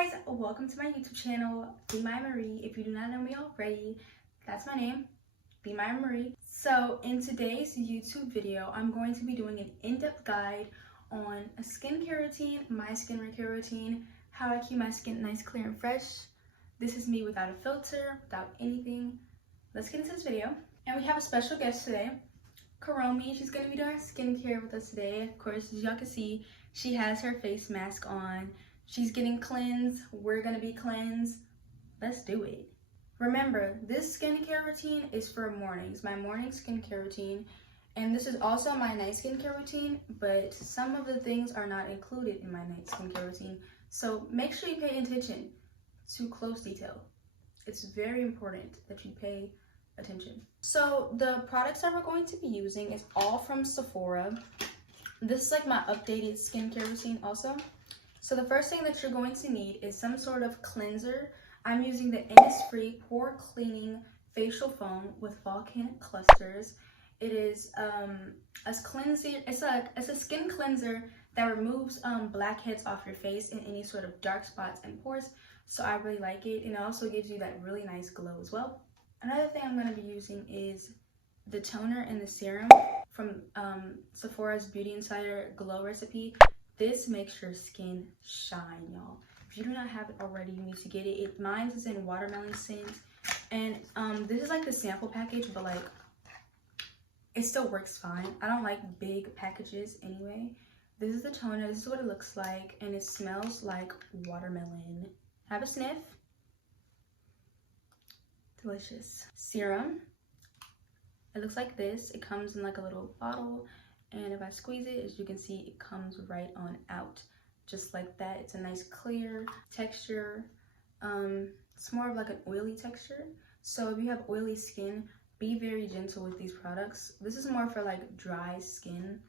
guys, welcome to my YouTube channel, Be My Marie. If you do not know me already, that's my name, Be My Marie. So in today's YouTube video, I'm going to be doing an in-depth guide on a skincare routine, my skincare routine, how I keep my skin nice, clear, and fresh. This is me without a filter, without anything. Let's get into this video. And we have a special guest today, Karomi. She's going to be doing skincare with us today. Of course, as y'all can see, she has her face mask on. She's getting cleansed. We're going to be cleansed. Let's do it. Remember, this skincare routine is for mornings, my morning skincare routine. And this is also my night skincare routine, but some of the things are not included in my night skincare routine. So make sure you pay attention to close detail. It's very important that you pay attention. So the products that we're going to be using is all from Sephora. This is like my updated skincare routine also. So the first thing that you're going to need is some sort of cleanser. I'm using the Innisfree Pore Cleaning Facial Foam with volcanic clusters. It is a cleansing. It's a skin cleanser that removes blackheads off your face and any sort of dark spots and pores. So I really like it, and it also gives you that really nice glow as well. Another thing I'm going to be using is the toner and the serum from Sephora's Beauty Insider Glow Recipe. This makes your skin shine, y'all. If you do not have it already, you need to get it. Mine is in watermelon scent, and this is like the sample package, but like it still works fine. I don't like big packages anyway. This is the toner. This is what it looks like, and it smells like watermelon. Have a sniff. Delicious. Serum. It looks like this. It comes in like a little bottle, and if I squeeze it, as you can see, it comes right on out, just like that. It's a nice clear texture. It's more of like an oily texture. So if you have oily skin, be very gentle with these products. This is more for like dry skin.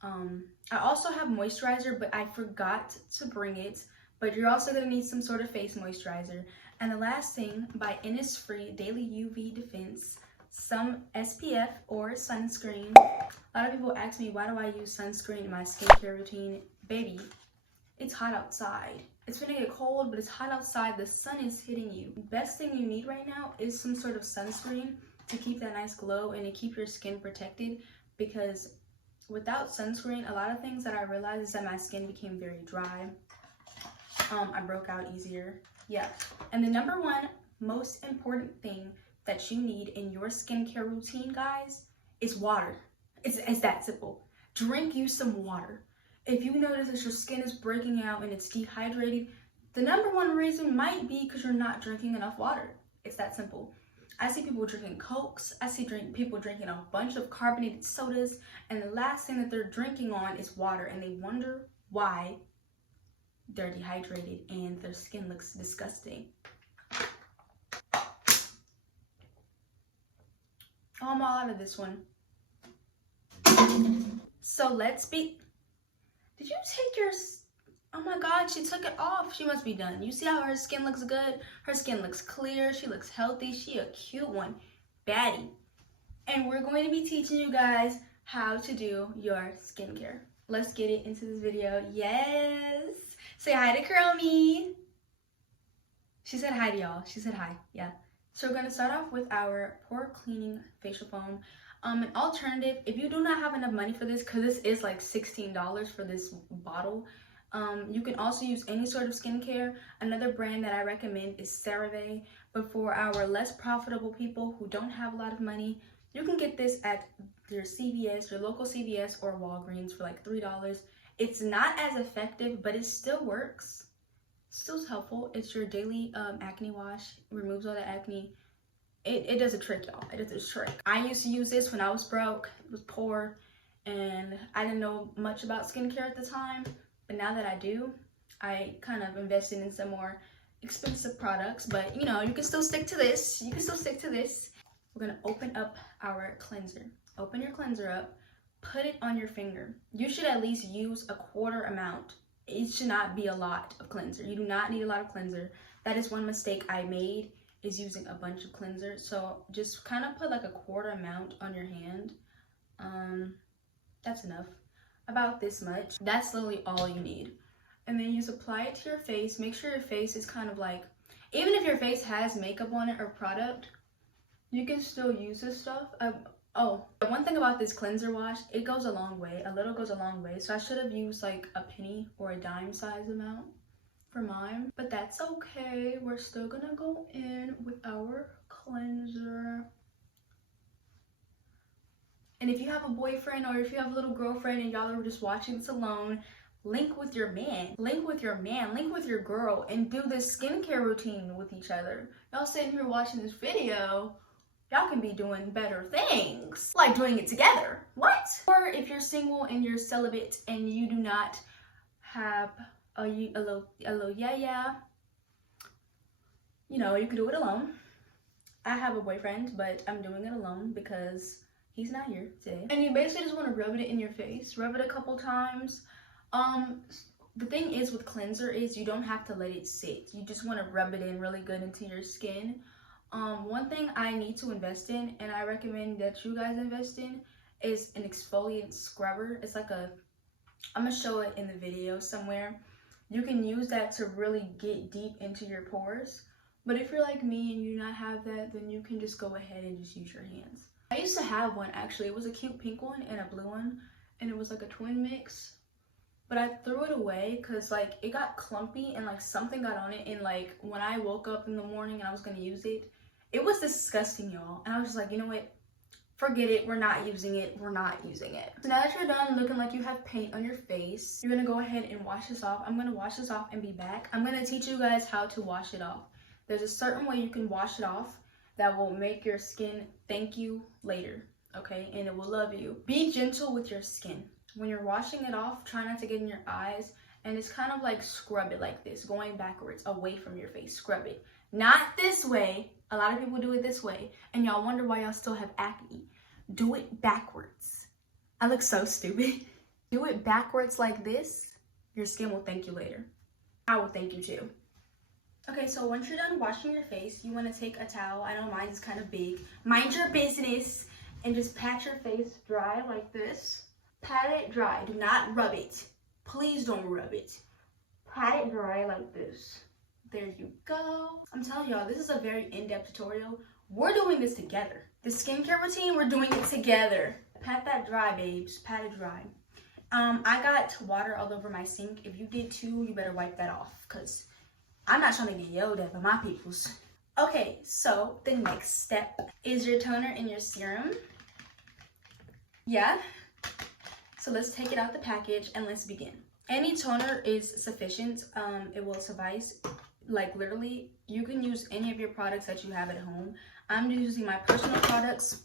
I also have moisturizer, but I forgot to bring it. But you're also gonna need some sort of face moisturizer. And the last thing, by Innisfree Daily UV Defense, some SPF or sunscreen. A lot of people ask me, why do I use sunscreen in my skincare routine? Baby, it's hot outside. It's gonna get cold, but it's hot outside. The sun is hitting you. Best thing you need right now is some sort of sunscreen to keep that nice glow and to keep your skin protected, because without sunscreen, a lot of things that I realized is that my skin became very dry. I broke out easier. Yeah. And the number one most important thing that you need in your skincare routine, guys, is water. It's that simple. Drink you some water. If you notice that your skin is breaking out and it's dehydrated, the number one reason might be because you're not drinking enough water. It's that simple. I see people drinking Cokes. I see people drinking a bunch of carbonated sodas, and the last thing that they're drinking on is water, and they wonder why they're dehydrated and their skin looks disgusting. Oh, I'm all out of this one. So let's be. Did you take your? Oh my God, she took it off. She must be done. You see how her skin looks good? Her skin looks clear. She looks healthy. She a cute one, baddie. And we're going to be teaching you guys how to do your skincare. Let's get it into this video. Yes. Say hi to Karomi. She said hi to y'all. She said hi. Yeah. So we're going to start off with our pore cleaning facial foam. An alternative, if you do not have enough money for this, because this is like $16 for this bottle, you can also use any sort of skincare. Another brand that I recommend is CeraVe. But for our less profitable people who don't have a lot of money, you can get this at your CVS, your local CVS or Walgreens for like $3. It's not as effective, but it still works. Still helpful. It's your daily acne wash. It removes all the acne. It does a trick, y'all. It does a trick. I used to use this when I was broke, was poor, and I didn't know much about skincare at the time. But now that I do, I kind of invested in some more expensive products. But you know, you can still stick to this. You can still stick to this. We're gonna open up our cleanser. Open your cleanser up. Put it on your finger. You should at least use a quarter amount. It should not be a lot of cleanser. You do not need a lot of cleanser. That is one mistake I made, is using a bunch of cleanser. So just kind of put like a quarter amount on your hand. That's enough. About this much. That's literally all you need. and then you just apply it to your face. Make sure your face is kind of like, even if your face has makeup on it or product, you can still use this stuff. Oh, one thing about this cleanser wash, it goes a long way. A little goes a long way. So I should have used like a penny or a dime size amount for mine. But that's okay. We're still gonna go in with our cleanser. And if you have a boyfriend or if you have a little girlfriend and y'all are just watching this alone, link with your man, link with your man, link with your girl, and do this skincare routine with each other. Y'all sitting here watching this video, y'all can be doing better things, like doing it together. What? Or if you're single and you're celibate and you do not have a little yeah, you know, you can do it alone. I have a boyfriend, but I'm doing it alone because he's not here today. And you basically just want to rub it in your face. Rub it a couple times. The thing is with cleanser is you don't have to let it sit. You just want to rub it in really good into your skin. One thing I need to invest in, and I recommend that you guys invest in, is an exfoliant scrubber. It's like I'm gonna show it in the video somewhere. You can use that to really get deep into your pores. But if you're like me and you do not have that, then you can just go ahead and just use your hands. I used to have one actually. It was a cute pink one and a blue one, and it was like a twin mix. But I threw it away because like it got clumpy and like something got on it, and like when I woke up in the morning and I was gonna use it, it was disgusting, y'all. And I was just like, you know what? Forget it. We're not using it. We're not using it. So now that you're done looking like you have paint on your face, you're gonna go ahead and wash this off. I'm gonna wash this off and be back. I'm gonna teach you guys how to wash it off. There's a certain way you can wash it off that will make your skin thank you later, okay? And it will love you. Be gentle with your skin. When you're washing it off, try not to get in your eyes, and it's kind of like scrub it like this, going backwards, away from your face. Scrub it. Not this way. A lot of people do it this way, and y'all wonder why y'all still have acne. Do it backwards. I look so stupid. Do it backwards like this. Your skin will thank you later. I will thank you too. Okay, so once you're done washing your face, you want to take a towel. I know mine is kind of big. Mind your business, and just pat your face dry like this. Pat it dry. Do not rub it. Please don't rub it. Pat it dry like this. There you go. I'm telling y'all, this is a very in-depth tutorial. We're doing this together. The skincare routine, we're doing it together. Pat that dry, babes. Pat it dry. I got water all over my sink. If you did too, you better wipe that off, because I'm not trying to get yelled at by my peoples. Okay, so the next step is your toner and your serum. Yeah. So let's take it out the package and let's begin. Any toner is sufficient. It will suffice. Like literally, you can use any of your products that you have at home. I'm just using my personal products.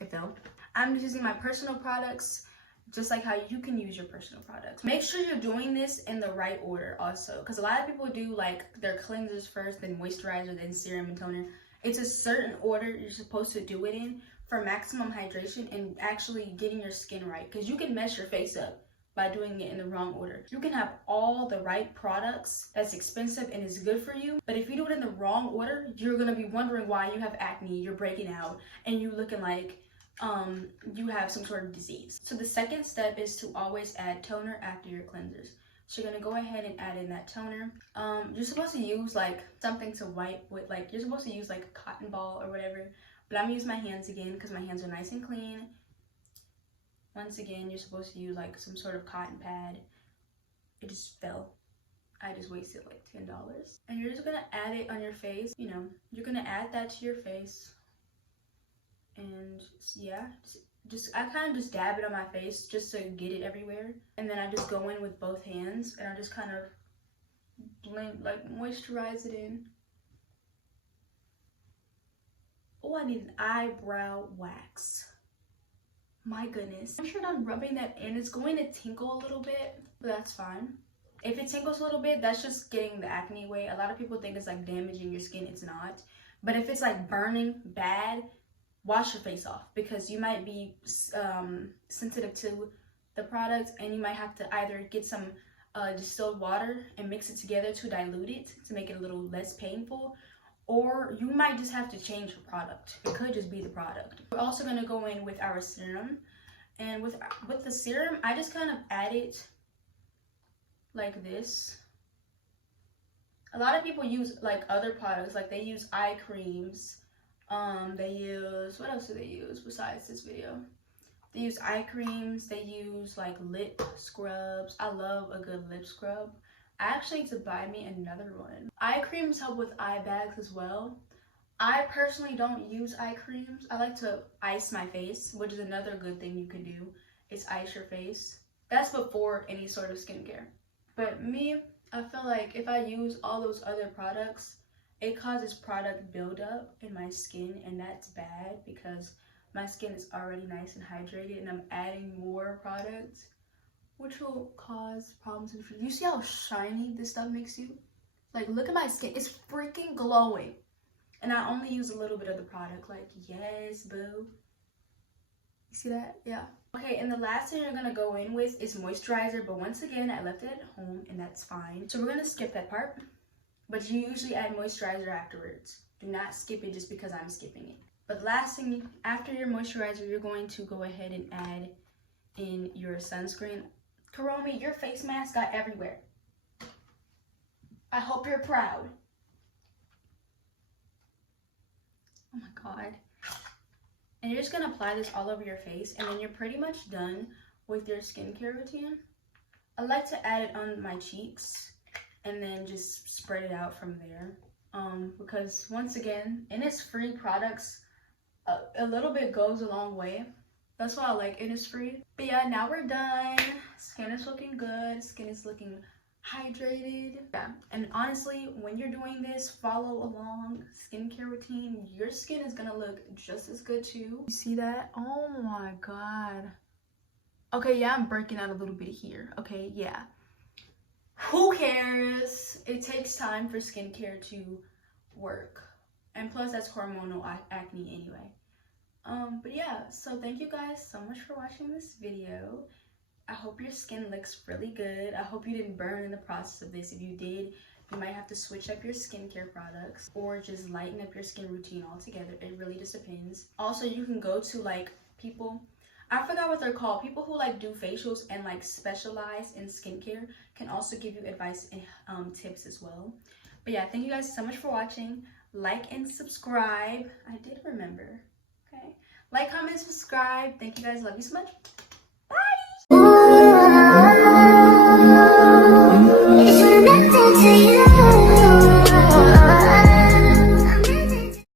It fell. I'm just using my personal products, just like how you can use your personal products. Make sure you're doing this in the right order also, because a lot of people do like their cleansers first, then moisturizer, then serum and toner. It's a certain order you're supposed to do it in for maximum hydration and actually getting your skin right, because you can mess your face up by doing it in the wrong order. You can have all the right products that's expensive and is good for you, but if you do it in the wrong order, you're gonna be wondering why you have acne, you're breaking out, and you looking like you have some sort of disease. So the second step is to always add toner after your cleansers. So you're gonna go ahead and add in that toner. You're supposed to use like something to wipe with, like you're supposed to use like a cotton ball or whatever, but I'm gonna use my hands again because my hands are nice and clean. Once again, you're supposed to use like some sort of cotton pad. It just fell. I just wasted like $10. And you're just gonna add it on your face. You know, you're gonna add that to your face. And yeah, I kind of just dab it on my face just to get it everywhere. And then I just go in with both hands and I just kind of blend, like moisturize it in. Oh, I need an eyebrow wax. My goodness. Once you're done rubbing that in, it's going to tinkle a little bit, but that's fine. If it tinkles a little bit, that's just getting the acne away. A lot of people think it's like damaging your skin. It's not. But if it's like burning bad, wash your face off, because you might be sensitive to the product, and you might have to either get some distilled water and mix it together to dilute it to make it a little less painful, or you might just have to change the product. It could just be the product. We're also going to go in with our serum, and with the serum, I just kind of add it like this. A lot of people use like other products, like they use eye creams. They use, what else do they use besides this video? They use eye creams, they use like lip scrubs. I love a good lip scrub. I actually need to buy me another one. Eye creams help with eye bags as well. I personally don't use eye creams. I like to ice my face, which is another good thing you can do, is ice your face. That's before any sort of skincare. But me, I feel like if I use all those other products, it causes product buildup in my skin, and that's bad because my skin is already nice and hydrated, and I'm adding more products, which will cause problems in the future. You see how shiny this stuff makes you? Like, look at my skin. It's freaking glowing. And I only use a little bit of the product. Like, yes, boo. You see that? Yeah. Okay, and the last thing you're gonna go in with is moisturizer, but once again, I left it at home, and that's fine. So we're gonna skip that part. But you usually add moisturizer afterwards. Do not skip it just because I'm skipping it. But last thing, after your moisturizer, you're going to go ahead and add in your sunscreen. Karomi, your face mask got everywhere. I hope you're proud. Oh my God. And you're just gonna apply this all over your face, and then you're pretty much done with your skincare routine. I like to add it on my cheeks and then just spread it out from there. Because once again, Innisfree products, a little bit goes a long way. That's why I like Innisfree. But yeah, now we're done. Skin is looking good. Skin is looking hydrated. Yeah, and honestly, when you're doing this, follow along skincare routine. Your skin is gonna look just as good too. You see that? Oh my God. Okay, yeah, I'm breaking out a little bit here. Okay, yeah. Who cares? It takes time for skincare to work. And plus, that's hormonal acne anyway. But yeah, so thank you guys so much for watching this video. I hope your skin looks really good. I hope you didn't burn in the process of this. If you did, you might have to switch up your skincare products or just lighten up your skin routine altogether. It really just depends. Also, you can go to like people, I forgot what they're called. People who like do facials and like specialize in skincare can also give you advice and tips as well. But yeah, thank you guys so much for watching. Like and subscribe. I did remember. Okay. Like, comment, subscribe. Thank you guys. Love you so much.